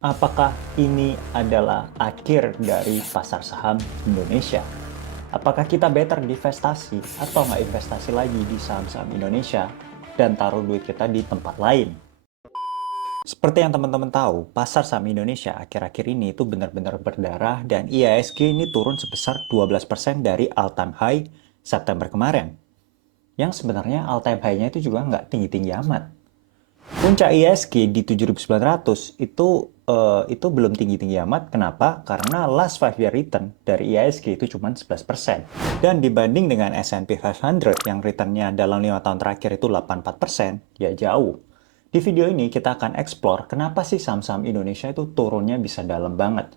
Apakah ini adalah akhir dari pasar saham Indonesia? Apakah kita better divestasi atau nggak investasi lagi di saham-saham Indonesia dan taruh duit kita di tempat lain? Seperti yang teman-teman tahu, pasar saham Indonesia akhir-akhir ini itu benar-benar berdarah dan IHSG ini turun sebesar 12% dari all-time high September kemarin. Yang sebenarnya all-time high-nya itu juga nggak tinggi-tinggi amat. Puncak ISG di 7.900 itu belum tinggi-tinggi amat. Kenapa? Karena last 5 year return dari ISG itu cuma 11%. Dan dibanding dengan S&P 500 yang returnnya dalam 5 tahun terakhir itu 84%, ya jauh. Di video ini kita akan explore kenapa sih saham-saham Indonesia itu turunnya bisa dalam banget.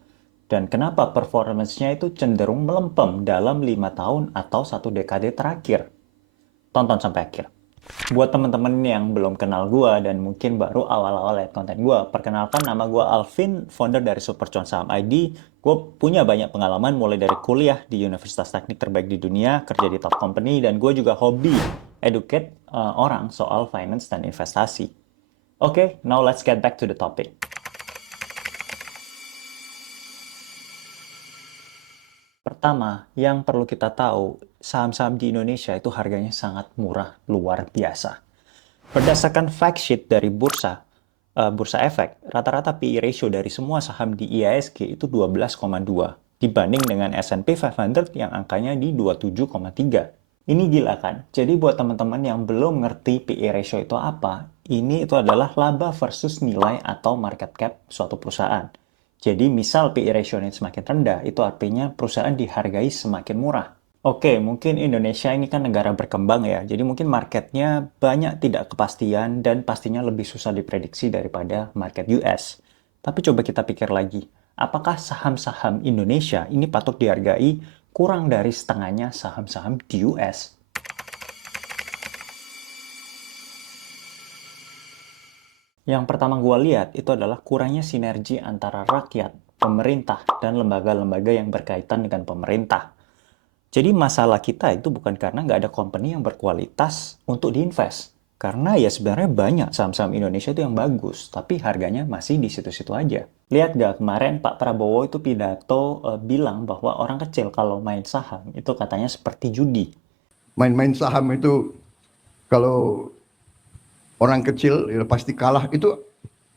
Dan kenapa performance-nya itu cenderung melempem dalam 5 tahun atau 1 dekade terakhir. Tonton sampai akhir. Buat teman-teman yang belum kenal gue dan mungkin baru awal-awal lihat konten gue, perkenalkan nama gue Alvin, founder dari Supercuan Saham ID. Gue punya banyak pengalaman mulai dari kuliah di universitas teknik terbaik di dunia, kerja di top company, dan gue juga hobi educate orang soal finance dan investasi. Oke, now let's get back to the topic. Pertama, yang perlu kita tahu, saham-saham di Indonesia itu harganya sangat murah, luar biasa. Berdasarkan fact sheet dari Bursa Efek, rata-rata PE ratio dari semua saham di IHSG itu 12,2 dibanding dengan S&P 500 yang angkanya di 27,3. Ini gila kan? Jadi buat teman-teman yang belum ngerti PE ratio itu apa, ini itu adalah laba versus nilai atau market cap suatu perusahaan. Jadi misal PE ratio-nya semakin rendah, itu artinya perusahaan dihargai semakin murah. Oke, mungkin Indonesia ini kan negara berkembang ya, jadi mungkin marketnya banyak tidak kepastian dan pastinya lebih susah diprediksi daripada market US. Tapi coba kita pikir lagi, apakah saham-saham Indonesia ini patut dihargai kurang dari setengahnya saham-saham di US? Yang pertama gue lihat itu adalah kurangnya sinergi antara rakyat, pemerintah, dan lembaga-lembaga yang berkaitan dengan pemerintah. Jadi masalah kita itu bukan karena nggak ada company yang berkualitas untuk diinvest. Karena ya sebenarnya banyak saham-saham Indonesia itu yang bagus, tapi harganya masih di situ-situ aja. Lihat gak kemarin Pak Prabowo itu pidato bilang bahwa orang kecil kalau main saham itu katanya seperti judi. Main-main saham itu kalau orang kecil ya pasti kalah. Itu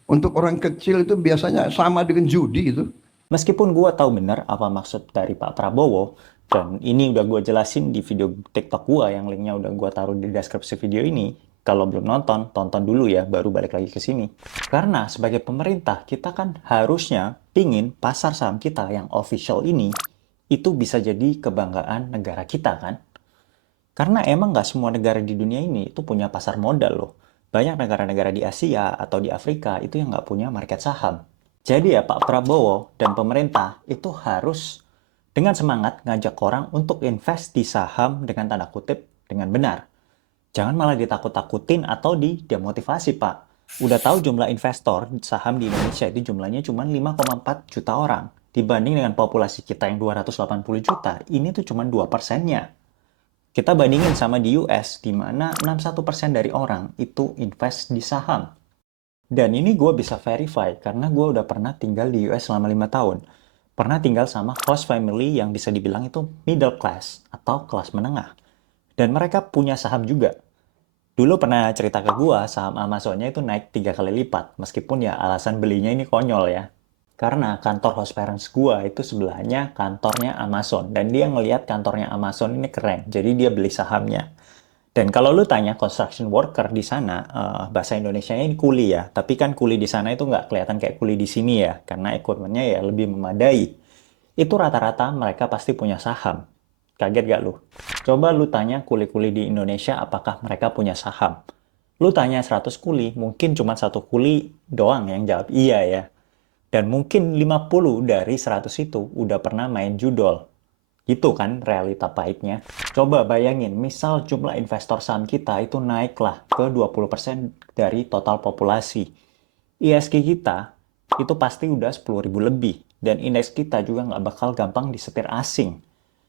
untuk orang kecil itu biasanya sama dengan judi itu. Meskipun gue tahu benar apa maksud dari Pak Prabowo, dan ini udah gue jelasin di video TikTok gue yang linknya udah gue taruh di deskripsi video ini. Kalau belum nonton, tonton dulu ya, baru balik lagi ke sini. Karena sebagai pemerintah, kita kan harusnya pingin pasar saham kita yang official ini, itu bisa jadi kebanggaan negara kita kan. Karena emang nggak semua negara di dunia ini itu punya pasar modal loh. Banyak negara-negara di Asia atau di Afrika itu yang nggak punya market saham. Jadi ya Pak Prabowo dan pemerintah itu harus dengan semangat ngajak orang untuk invest di saham dengan tanda kutip dengan benar. Jangan malah ditakut-takutin atau didemotivasi Pak. Udah tahu jumlah investor saham di Indonesia itu jumlahnya cuma 5,4 juta orang. Dibanding dengan populasi kita yang 280 juta, ini tuh cuma 2%-nya. Kita bandingin sama di US, di mana 61% dari orang itu invest di saham. Dan ini gue bisa verify karena gue udah pernah tinggal di US selama 5 tahun. Pernah tinggal sama host family yang bisa dibilang itu middle class atau kelas menengah. Dan mereka punya saham juga. Dulu pernah cerita ke gue, saham Amazonnya itu naik 3 kali lipat. Meskipun ya alasan belinya ini konyol ya. Karena kantor host parents gue itu sebelahnya kantornya Amazon. Dan dia ngelihat kantornya Amazon ini keren. Jadi dia beli sahamnya. Dan kalau lu tanya construction worker di sana, bahasa Indonesianya ini kuli ya. Tapi kan kuli di sana itu nggak kelihatan kayak kuli di sini ya. Karena equipment-nya ya lebih memadai. Itu rata-rata mereka pasti punya saham. Kaget gak lu? Coba lu tanya kuli-kuli di Indonesia apakah mereka punya saham. Lu tanya 100 kuli, mungkin cuma satu kuli doang yang jawab iya ya. Dan mungkin 50 dari 100 itu udah pernah main judol. Gitu kan realita pahitnya. Coba bayangin, misal jumlah investor saham kita itu naiklah ke 20% dari total populasi. ISG kita itu pasti udah 10.000 lebih. Dan indeks kita juga nggak bakal gampang disetir asing.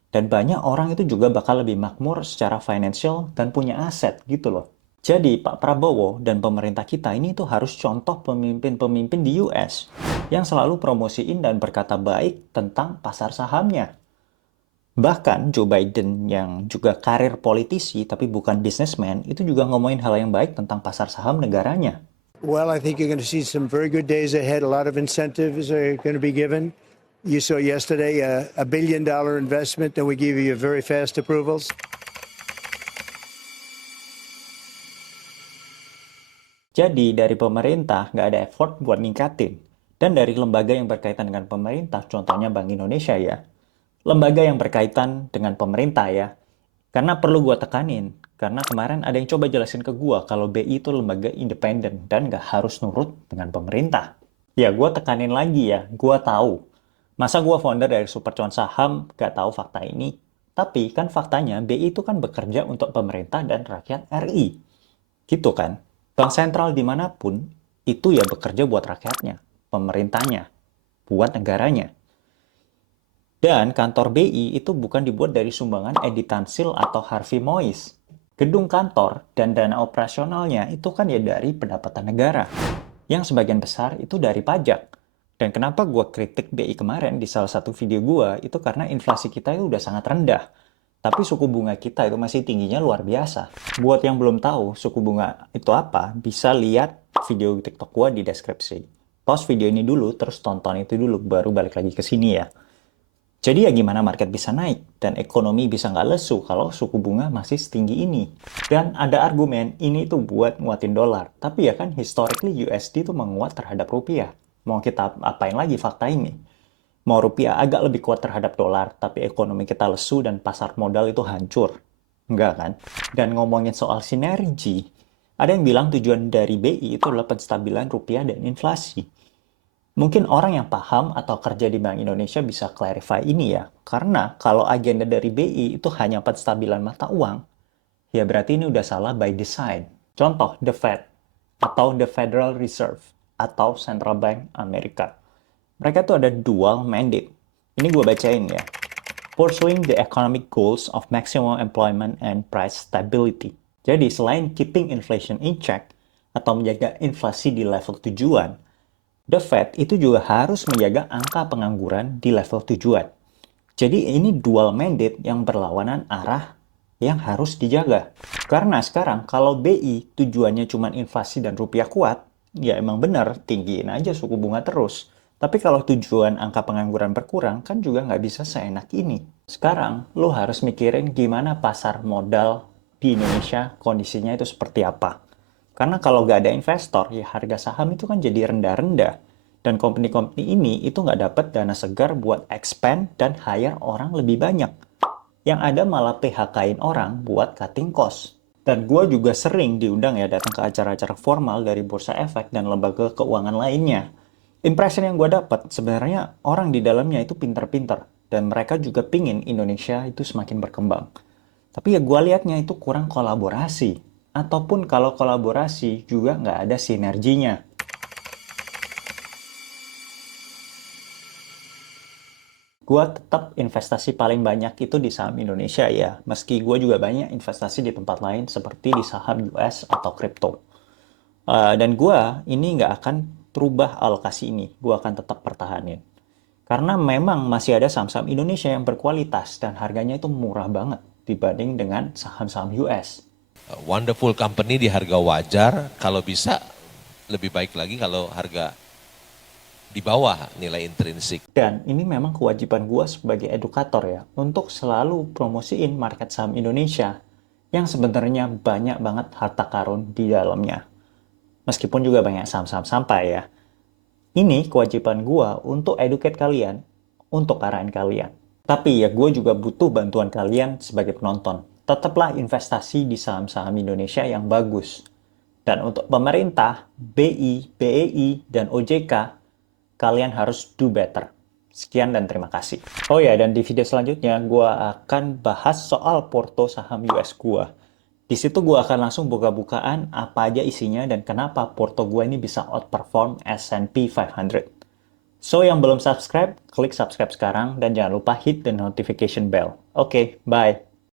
Dan banyak orang itu juga bakal lebih makmur secara financial dan punya aset gitu loh. Jadi Pak Prabowo dan pemerintah kita ini tuh harus contoh pemimpin-pemimpin di US. yang selalu promosiin dan berkata baik tentang pasar sahamnya. Bahkan Joe Biden yang juga karir politisi tapi bukan businessman itu juga ngomongin hal yang baik tentang pasar saham negaranya. Well, I think you're going to see some very good days ahead. A lot of incentives are going to be given. You saw yesterday a $1 billion investment that we give you very fast approvals. Jadi dari pemerintah nggak ada effort buat ningkatin. Dan dari lembaga yang berkaitan dengan pemerintah, contohnya Bank Indonesia ya, lembaga yang berkaitan dengan pemerintah ya, karena perlu gua tekanin, karena kemarin ada yang coba jelasin ke gua kalau BI itu lembaga independen dan nggak harus nurut dengan pemerintah. Ya gua tekanin lagi ya, gua tahu. Masa gua founder dari Supercuan Saham nggak tahu fakta ini? Tapi kan faktanya BI itu kan bekerja untuk pemerintah dan rakyat RI. Gitu kan? Bank sentral dimanapun itu ya bekerja buat rakyatnya, pemerintahnya, buat negaranya. Dan kantor BI itu bukan dibuat dari sumbangan Edi Tansil atau Harvey Mois. Gedung kantor dan dana operasionalnya itu kan ya dari pendapatan negara, yang sebagian besar itu dari pajak. Dan kenapa gue kritik BI kemarin di salah satu video gue, itu karena inflasi kita itu udah sangat rendah. Tapi suku bunga kita itu masih tingginya luar biasa. Buat yang belum tahu suku bunga itu apa, bisa lihat video TikTok gue di deskripsi. Pause video ini dulu, terus tonton itu dulu, baru balik lagi ke sini ya. Jadi ya gimana market bisa naik dan ekonomi bisa nggak lesu kalau suku bunga masih setinggi ini. Dan ada argumen ini tuh buat nguatin dolar. Tapi ya kan historically USD tuh menguat terhadap rupiah. Mau kita apain lagi fakta ini? Mau rupiah agak lebih kuat terhadap dolar, tapi ekonomi kita lesu dan pasar modal itu hancur. Enggak kan? Dan ngomongin soal sinergi, ada yang bilang tujuan dari BI itu adalah penstabilan rupiah dan inflasi. Mungkin orang yang paham atau kerja di Bank Indonesia bisa clarify ini ya. Karena kalau agenda dari BI itu hanya penstabilan mata uang, ya berarti ini udah salah by design. Contoh, The Fed atau The Federal Reserve atau Central Bank Amerika. Mereka tuh ada dual mandate. Ini gue bacain ya. Pursuing the economic goals of maximum employment and price stability. Jadi selain keeping inflation in check atau menjaga inflasi di level tujuan, The Fed itu juga harus menjaga angka pengangguran di level tujuan. Jadi ini dual mandate yang berlawanan arah yang harus dijaga. Karena sekarang kalau BI tujuannya cuma inflasi dan rupiah kuat, ya emang benar tinggiin aja suku bunga terus. Tapi kalau tujuan angka pengangguran berkurang, kan juga nggak bisa seenak ini. Sekarang, lo harus mikirin gimana pasar modal di Indonesia kondisinya itu seperti apa. Karena kalau nggak ada investor, ya harga saham itu kan jadi rendah-rendah. Dan company-company ini itu nggak dapat dana segar buat expand dan hire orang lebih banyak. Yang ada malah PHK-in orang buat cutting cost. Dan gue juga sering diundang ya datang ke acara-acara formal dari Bursa Efek dan lembaga keuangan lainnya. Impression yang gue dapat sebenarnya orang di dalamnya itu pinter-pinter dan mereka juga pingin Indonesia itu semakin berkembang. Tapi ya gue liatnya itu kurang kolaborasi. Ataupun kalau kolaborasi juga nggak ada sinerginya. Gue tetap investasi paling banyak itu di saham Indonesia ya. Meski gue juga banyak investasi di tempat lain seperti di saham US atau kripto. Dan gue ini nggak akan terubah alokasi ini. Gue akan tetap pertahanin. Karena memang masih ada saham-saham Indonesia yang berkualitas dan harganya itu murah banget dibanding dengan saham-saham US. Wonderful company di harga wajar, kalau bisa lebih baik lagi kalau harga di bawah nilai intrinsik. Dan ini memang kewajiban gue sebagai edukator ya, untuk selalu promosiin market saham Indonesia yang sebenarnya banyak banget harta karun di dalamnya. Meskipun juga banyak saham-saham sampah ya. Ini kewajiban gue untuk educate kalian, untuk arahin kalian. Tapi ya gue juga butuh bantuan kalian sebagai penonton. Tetaplah investasi di saham-saham Indonesia yang bagus. Dan untuk pemerintah, BI, BEI, dan OJK, kalian harus do better. Sekian dan terima kasih. Oh ya, dan di video selanjutnya gue akan bahas soal porto saham US gue. Di situ gue akan langsung buka-bukaan apa aja isinya dan kenapa porto gue ini bisa outperform S&P 500. So, yang belum subscribe, klik subscribe sekarang dan jangan lupa hit the notification bell. Oke, bye.